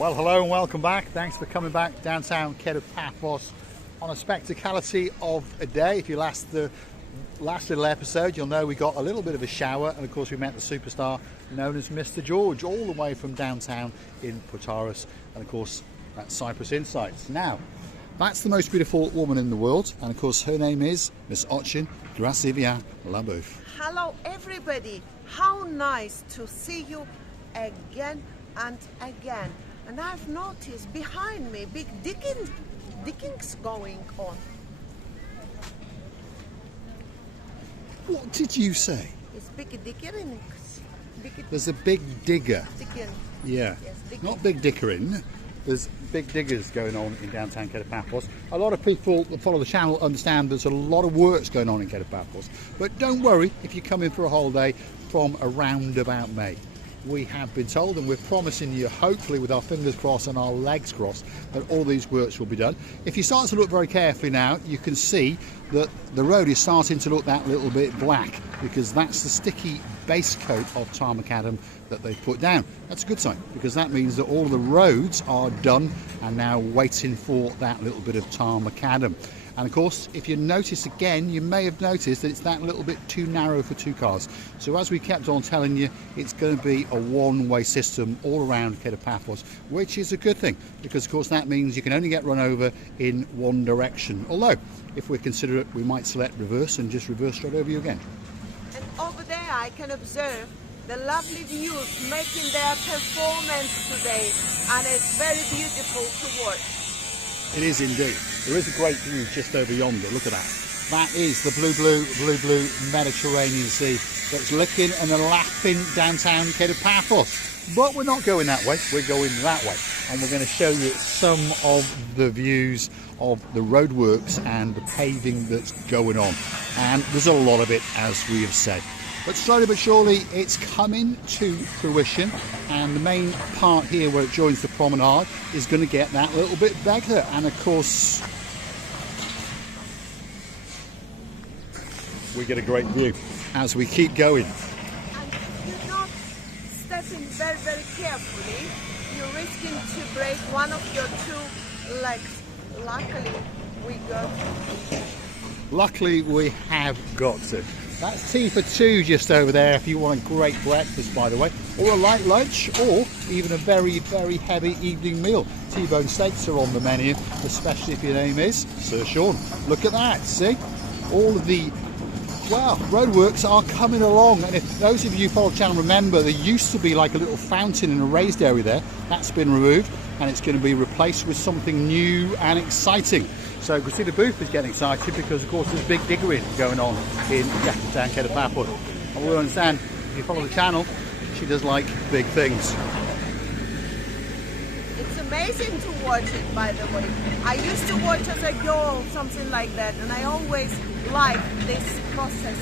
Well, hello and welcome back. Thanks for coming back downtown Kato Paphos on a spectacality of a day. If you last little episode, you'll know we got a little bit of a shower, and of course we met the superstar known as Mr. George, all the way from downtown in Paphos, and of course that's Cyprus Insights. Now, that's the most beautiful woman in the world, and of course her name is Miss Ochin Gracivia Labouf. Hello everybody, how nice to see you again and again. And I've noticed behind me big diggings going on. What did you say? It's big diggings. There's a big digger. Digging. Yeah, Yes, not big dickering. There's big diggers going on in downtown Kato Paphos. A lot of people that follow the channel understand there's a lot of works going on in Kato Paphos. But don't worry if you come in for a holiday from around about May. We have been told, and we're promising you, hopefully with our fingers crossed and our legs crossed, that all these works will be done. If you start to look very carefully now, you can see that the road is starting to look that little bit black, because that's the sticky base coat of tar macadam that they've put down. That's a good sign, because that means that all of the roads are done and now waiting for that little bit of tar macadam. And of course, if you notice again, you may have noticed that it's that little bit too narrow for two cars. So as we kept on telling you, it's going to be a one-way system all around Kato Paphos, which is a good thing, because of course that means you can only get run over in one direction. Although, if we're considerate, we might select reverse and just reverse straight over you again. And over there I can observe the lovely views making their performance today, and it's very beautiful to watch. It is indeed. There is a great view just over yonder. Look at that. That is the blue Mediterranean Sea that's licking and lapping downtown Kato Paphos. But we're not going that way. We're going that way. And we're going to show you some of the views of the roadworks and the paving that's going on. And there's a lot of it, as we have said. But slowly but surely, it's coming to fruition, and the main part here where it joins the promenade is going to get that little bit better. And of course, we get a great view as we keep going. And if you're not stepping very carefully, you're risking to break one of your two legs. Luckily, we have got to. That's tea for two just over there if you want a great breakfast, by the way, or a light lunch, or even a very heavy evening meal. T-bone steaks are on the menu, especially if your name is Sir Sean. Look at that, see? All of the, well, roadworks are coming along, and if those of you who follow the channel remember, there used to be like a little fountain in a raised area there. That's been removed, and it's going to be replaced with something new and exciting. So you can see the booth is getting excited because, of course, there's big diggering going on in downtown Kato Paphos. And we understand, if you follow the channel, she does like big things. It's amazing to watch it, by the way. I used to watch as a girl something like that, and I always liked this process.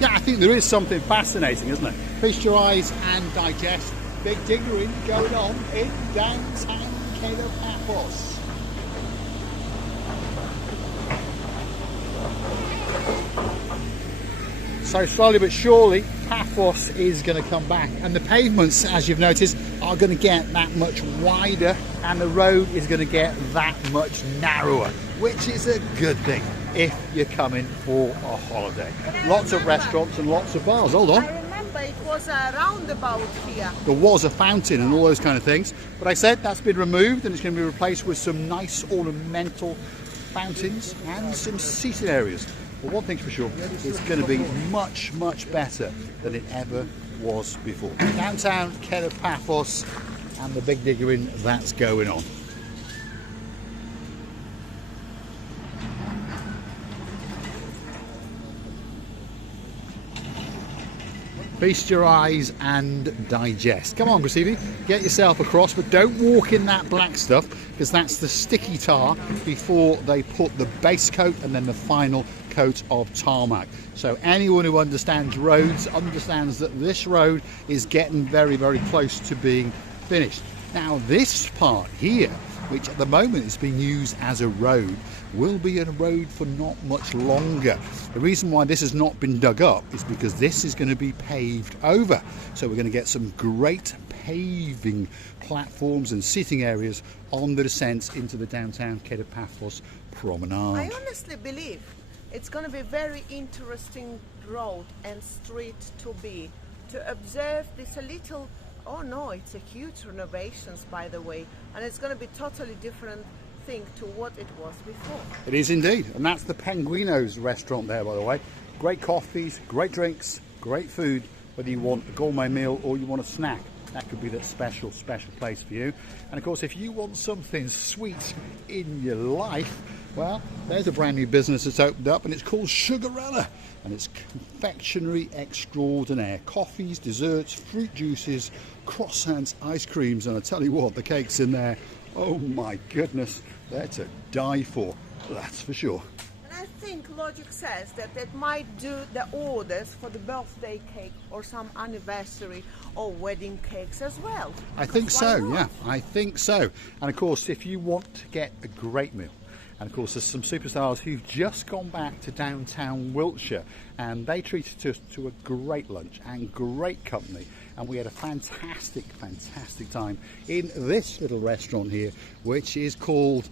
Yeah, I think there is something fascinating, isn't it? Feast your eyes and digest. Big diggering going on in downtown Kato Paphos. So slowly but surely, Paphos is going to come back, and the pavements, as you've noticed, are going to get that much wider, and the road is going to get that much narrower, which is a good thing if you're coming for a holiday. Lots of restaurants and lots of bars. Hold on. I remember it was a roundabout here. There was a fountain and all those kind of things, but I said that's been removed, and it's going to be replaced with some nice ornamental fountains and some seating areas. Well, one thing's for sure, it's going to be much better than it ever was before. Downtown Kato Paphos and the big diggering that's going on. Feast your eyes and digest. Come on, Gracivia, get yourself across, but don't walk in that black stuff, because that's the sticky tar before they put the base coat and then the final coat of tarmac. So anyone who understands roads understands that this road is getting very close to being finished. Now this part here which at the moment is being used as a road, will be a road for not much longer. The reason why this has not been dug up is because this is going to be paved over. So we're going to get some great paving platforms and sitting areas on the descent into the downtown Kato Paphos Promenade. I honestly believe it's going to be very interesting road and street to observe this a little. Oh no, it's a huge renovations, by the way, and it's going to be totally different thing to what it was before. It is indeed, and that's the Penguino's restaurant there, by the way. Great coffees, great drinks, great food, whether you want a gourmet meal or you want a snack. That could be that special place for you. And of course, if you want something sweet in your life, well, there's a brand new business that's opened up, and it's called Sugarella, and it's confectionery extraordinaire. Coffees, desserts, fruit juices, croissants, ice creams, and I tell you what, the cakes in there, oh my goodness, they're to die for, that's for sure. And I think logic says that it might do the orders for the birthday cake or some anniversary or wedding cakes as well. I think so, yeah, I think so. And of course, if you want to get a great meal, and of course, there's some superstars who've just gone back to downtown Wiltshire, and they treated us to a great lunch and great company. And we had a fantastic time in this little restaurant here, which is called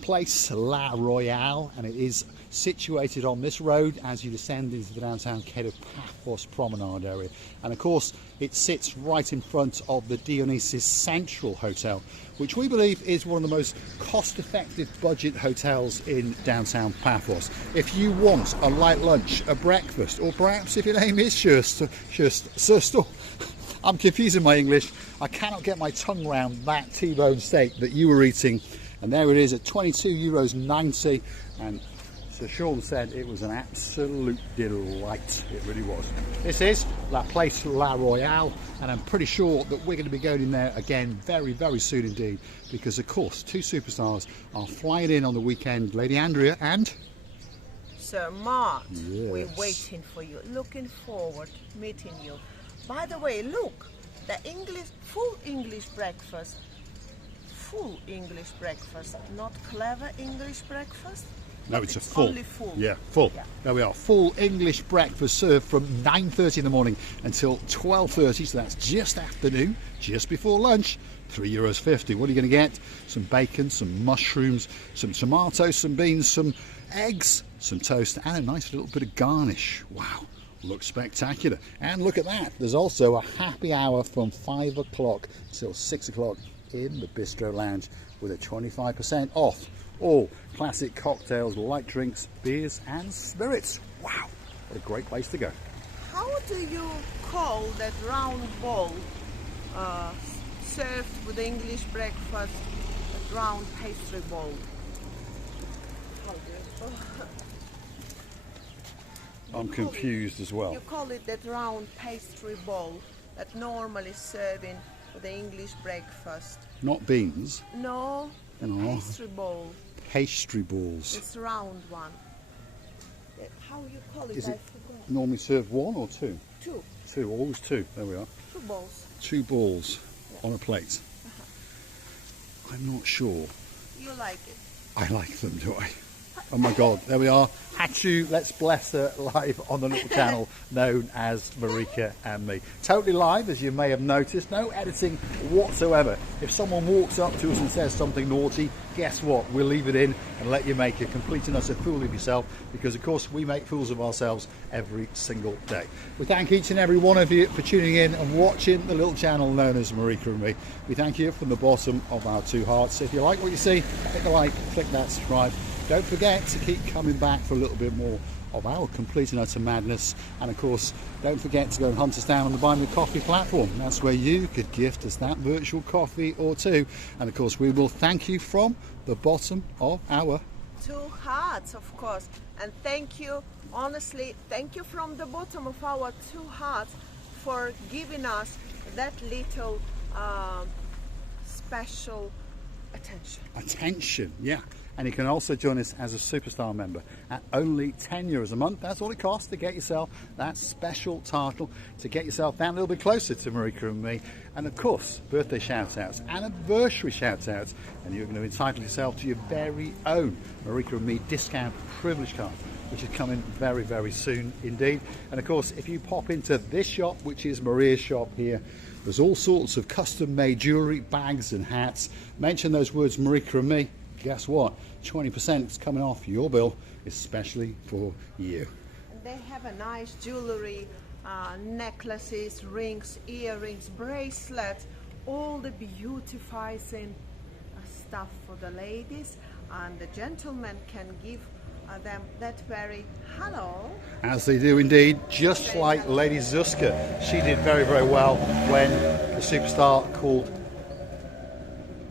Place La Royale, and it is situated on this road as you descend into the downtown Kato Paphos Promenade area. And of course, it sits right in front of the Dionysus Central Hotel, which we believe is one of the most cost-effective budget hotels in downtown Paphos. If you want a light lunch, a breakfast, or perhaps if your name is Sursto, I'm confusing my English. I cannot get my tongue around that T-bone steak that you were eating. And there it is at €22.90, and Sir Sean said it was an absolute delight. It really was. This is Place La Royale, and I'm pretty sure that we're going to be going in there again very soon indeed, because of course two superstars are flying in on the weekend, Lady Andrea and Sir Mark. Yes. We're waiting for you, looking forward to meeting you. By the way, look, the full English breakfast, not clever English breakfast. No, it's only full. Yeah, full. Yeah. There we are. Full English breakfast served from 9:30 in the morning until 12:30. So that's just afternoon, just before lunch. €3.50. What are you going to get? Some bacon, some mushrooms, some tomatoes, some beans, some eggs, some toast, and a nice little bit of garnish. Wow, looks spectacular. And look at that. There's also a happy hour from 5 o'clock till 6 o'clock in the Bistro Lounge with a 25% off all classic cocktails, light drinks, beers and spirits. Wow, what a great place to go. How do you call that round bowl served with English breakfast, that round pastry bowl? How do you I'm confused as well. You call it that round pastry bowl that normally serving with the English breakfast. Not beans. No, No. pastry bowl. Pastry balls. It's round one. How you call it? Is I it forgot. normally served one or two? Two. Two, always two. There we are. Two bowls. Two balls on a plate. I'm not sure. You like it? I like them, do I? Oh my God, there we are. Hachu, let's bless her, live on the little channel known as Marika and Me. Totally live, as you may have noticed, no editing whatsoever. If someone walks up to us and says something naughty, guess what? We'll leave it in and let you make a complete and utter fool of yourself, because of course we make fools of ourselves every single day. We thank each and every one of you for tuning in and watching the little channel known as Marika and Me. We thank you from the bottom of our two hearts. If you like what you see, hit the like, click that subscribe. Don't forget to keep coming back for a little bit more of our complete and utter madness. And of course, don't forget to go and hunt us down on the Buy Me Coffee platform. That's where you could gift us that virtual coffee or two. And of course, we will thank you from the bottom of our two hearts, of course. And thank you, honestly, thank you from the bottom of our two hearts for giving us that little special Attention, yeah. And you can also join us as a Superstar member at only €10 a month. That's all it costs to get yourself that special title, to get yourself down a little bit closer to Marika and me. And of course, birthday shout-outs, anniversary shout-outs, and you're going to entitle yourself to your very own Marika and me discount privilege card, which is coming very, very soon indeed. And of course, if you pop into this shop, which is Maria's shop here, there's all sorts of custom-made jewellery, bags and hats. Mention those words Marika and me. Guess what? 20% is coming off your bill, especially for you. And they have a nice jewelry, necklaces, rings, earrings, bracelets, all the beautifying stuff for the ladies, and the gentlemen can give them that very hello. As they do indeed, just like Lady Zuska. She did very, very well when the Superstar called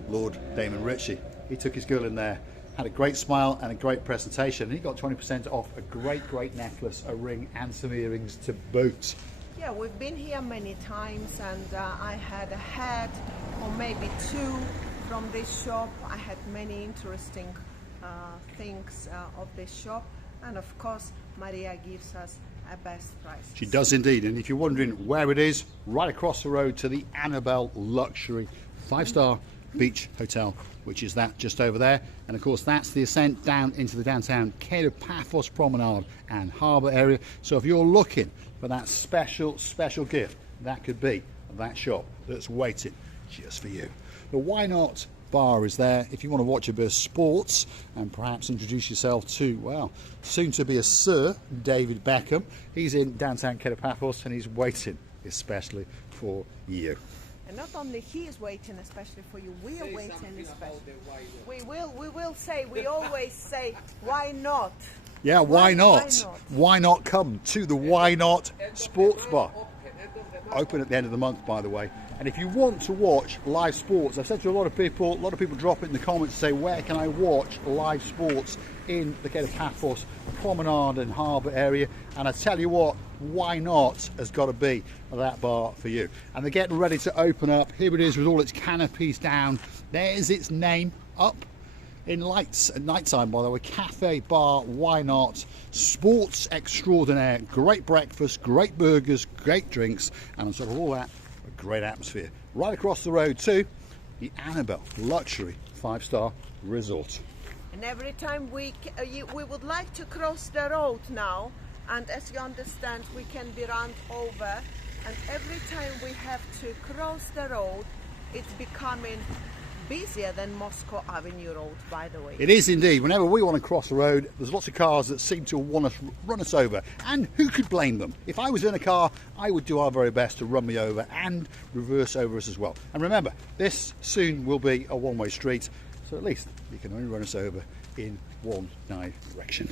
Lord Damon Ritchie. He took his girl in there, had a great smile and a great presentation. He got 20% off a great, great necklace, a ring and some earrings to boot. Yeah, we've been here many times, and I had a hat or maybe two from this shop. I had many interesting things of this shop, and of course Maria gives us a best price. She does indeed. And if you're wondering where it is, right across the road to the Annabelle Luxury 5-star beach hotel, which is that just over there. And of course that's the ascent down into the downtown Kato Paphos Promenade and harbour area. So if you're looking for that special gift, that could be that shop that's waiting just for you. The Why Not bar is there if you want to watch a bit of sports and perhaps introduce yourself to, well, soon to be a Sir David Beckham. He's in downtown Kato Paphos and he's waiting especially for you. And not only he is waiting especially for you, we are waiting especially. We always say, why not? Yeah, why not? Why not come to the Why Not Sports Bar? Open at the end of the month, by the way. And if you want to watch live sports, I've said to a lot of people drop it in the comments to say, where can I watch live sports in the Kato Paphos Promenade and Harbour area? And I tell you what, Why Not has got to be that bar for you. And they're getting ready to open up. Here it is with all its canopies down. There's its name up in lights at night time, by the way. Cafe, bar, Why Not, sports extraordinaire, great breakfast, great burgers, great drinks, and on top of all that, a great atmosphere. Right across the road to the Annabelle Luxury 5-star Resort. And every time we would like to cross the road now, and as you understand, we can be run over, and every time we have to cross the road, it's becoming busier than Moscow Avenue Road, by the way. It is indeed. Whenever we want to cross the road, there's lots of cars that seem to want to run us over. And who could blame them? If I was in a car, I would do our very best to run me over and reverse over us as well. And remember, this soon will be a one-way street, so at least you can only run us over in one direction.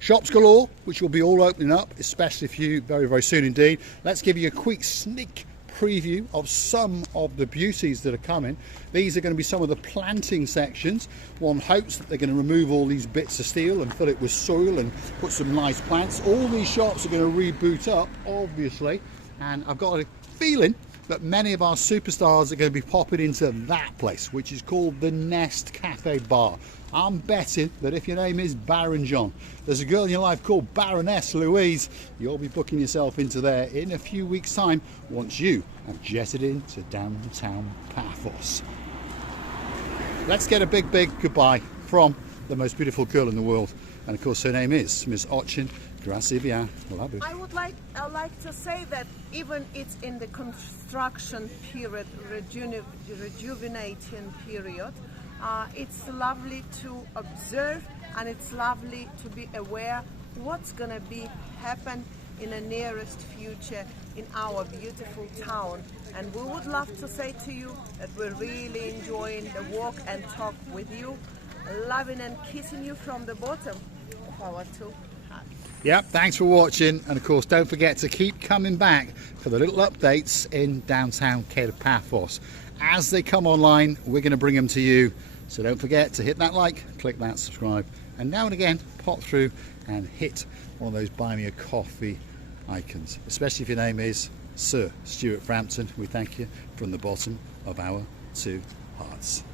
Shops galore, which will be all opening up, especially for you very, very soon indeed. Let's give you a quick sneak preview of some of the beauties that are coming. These are going to be some of the planting sections. One hopes that they're going to remove all these bits of steel and fill it with soil and put some nice plants. All these shops are going to reboot up, obviously, and I've got a feeling that many of our superstars are going to be popping into that place, which is called the Nest Cafe Bar. I'm betting that if your name is Baron John, there's a girl in your life called Baroness Louise. You'll be booking yourself into there in a few weeks' time once you have jetted into downtown Paphos. Let's get a big, big goodbye from the most beautiful girl in the world. And of course her name is Miss Ochin Gracivia Labu. I like to say that even it's in the construction period, rejuvenating period, it's lovely to observe, and it's lovely to be aware what's going to be happen in the nearest future in our beautiful town. And we would love to say to you that we're really enjoying the walk and talk with you, loving and kissing you from the bottom of our two hearts. Yep, thanks for watching, and of course don't forget to keep coming back for the little updates in downtown Kato Paphos. As they come online, we're going to bring them to you. So don't forget to hit that like, click that subscribe, and now and again pop through and hit one of those buy me a coffee icons, especially if your name is Sir Stuart Frampton. We thank you from the bottom of our two hearts.